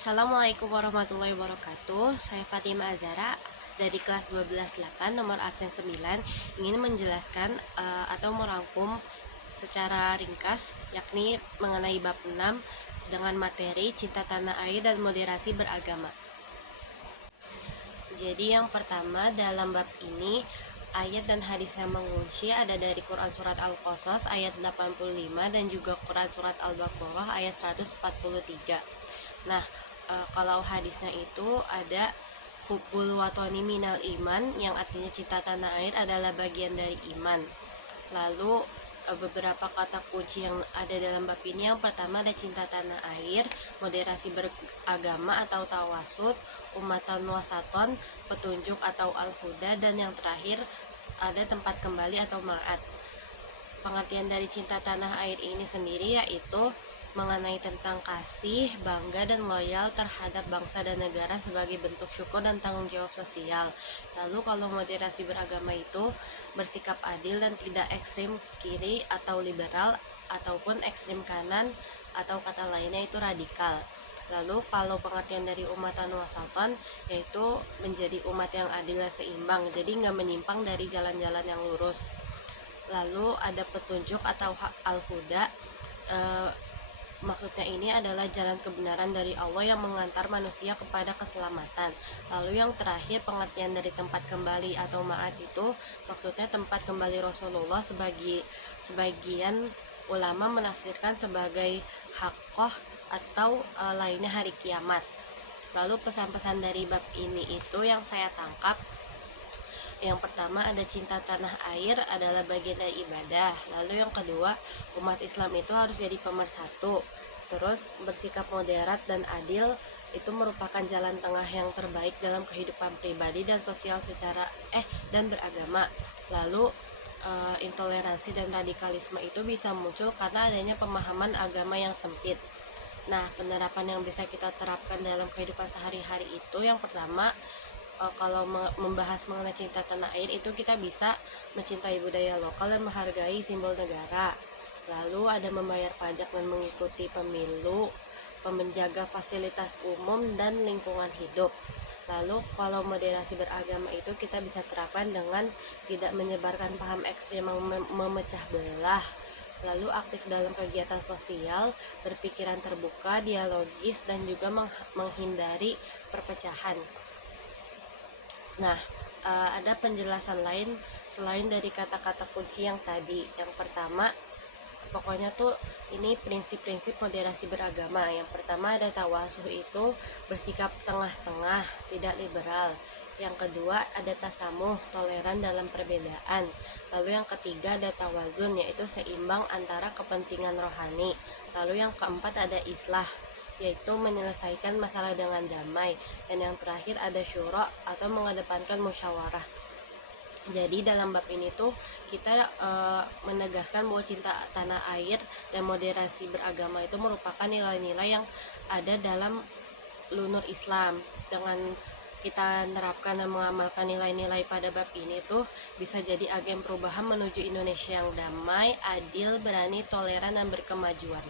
Assalamualaikum warahmatullahi wabarakatuh. Saya Fatima Azara dari kelas 12-8 nomor absen 9 ingin menjelaskan atau merangkum secara ringkas yakni mengenai bab 6 dengan materi cinta tanah air dan moderasi beragama. Jadi yang pertama dalam bab ini ayat dan hadis yang mengunci ada dari Quran Surat Al-Qasas ayat 85 dan juga Quran Surat Al-Baqarah ayat 143. Nah, kalau hadisnya itu ada hubbul watoni minal iman yang artinya cinta tanah air adalah bagian dari iman. Lalu beberapa kata kunci yang ada dalam bab ini, yang pertama ada cinta tanah air, moderasi beragama atau tawasud, umatan wasaton, petunjuk atau al-huda, dan yang terakhir ada tempat kembali atau ma'ad. Pengertian dari cinta tanah air ini sendiri yaitu mengenai tentang kasih, bangga, dan loyal terhadap bangsa dan negara sebagai bentuk syukur dan tanggung jawab sosial. Lalu kalau moderasi beragama itu bersikap adil dan tidak ekstrim kiri atau liberal ataupun ekstrim kanan, atau kata lainnya itu radikal. Lalu kalau pengertian dari umatan wasatan yaitu menjadi umat yang adil dan seimbang, jadi nggak menyimpang dari jalan-jalan yang lurus. Lalu ada petunjuk atau al-huda, maksudnya ini adalah jalan kebenaran dari Allah yang mengantar manusia kepada keselamatan. Lalu yang terakhir pengertian dari tempat kembali atau ma'ad itu maksudnya tempat kembali Rasulullah. Sebagian ulama menafsirkan sebagai haqqah atau lainnya hari kiamat. Lalu pesan-pesan dari bab ini itu yang saya tangkap, yang pertama ada cinta tanah air adalah bagian dari ibadah. Lalu yang kedua, umat Islam itu harus jadi pemersatu. Terus bersikap moderat dan adil itu merupakan jalan tengah yang terbaik dalam kehidupan pribadi dan sosial dan beragama. Lalu intoleransi dan radikalisme itu bisa muncul karena adanya pemahaman agama yang sempit. Nah, penerapan yang bisa kita terapkan dalam kehidupan sehari-hari itu yang pertama, kalau membahas mengenai cinta tanah air itu kita bisa mencintai budaya lokal dan menghargai simbol negara. Lalu ada membayar pajak dan mengikuti pemilu, menjaga fasilitas umum dan lingkungan hidup. Lalu kalau moderasi beragama itu kita bisa terapkan dengan tidak menyebarkan paham ekstrim yang memecah belah. Lalu aktif dalam kegiatan sosial, berpikiran terbuka, dialogis, dan juga menghindari perpecahan. Nah, ada penjelasan lain selain dari kata-kata kunci yang tadi. Yang pertama, pokoknya tuh ini prinsip-prinsip moderasi beragama. Yang pertama ada tawasuh, itu bersikap tengah-tengah, tidak liberal. Yang kedua ada tasamuh, toleran dalam perbedaan. Lalu yang ketiga ada tawazun, yaitu seimbang antara kepentingan rohani. Lalu yang keempat ada islah, yaitu menyelesaikan masalah dengan damai. Dan yang terakhir ada syura atau mengedepankan musyawarah. Jadi dalam bab ini tuh kita menegaskan bahwa cinta tanah air dan moderasi beragama itu merupakan nilai-nilai yang ada dalam lunur Islam. Dengan kita menerapkan dan mengamalkan nilai-nilai pada bab ini tuh bisa jadi agen perubahan menuju Indonesia yang damai, adil, berani, toleran, dan berkemajuan.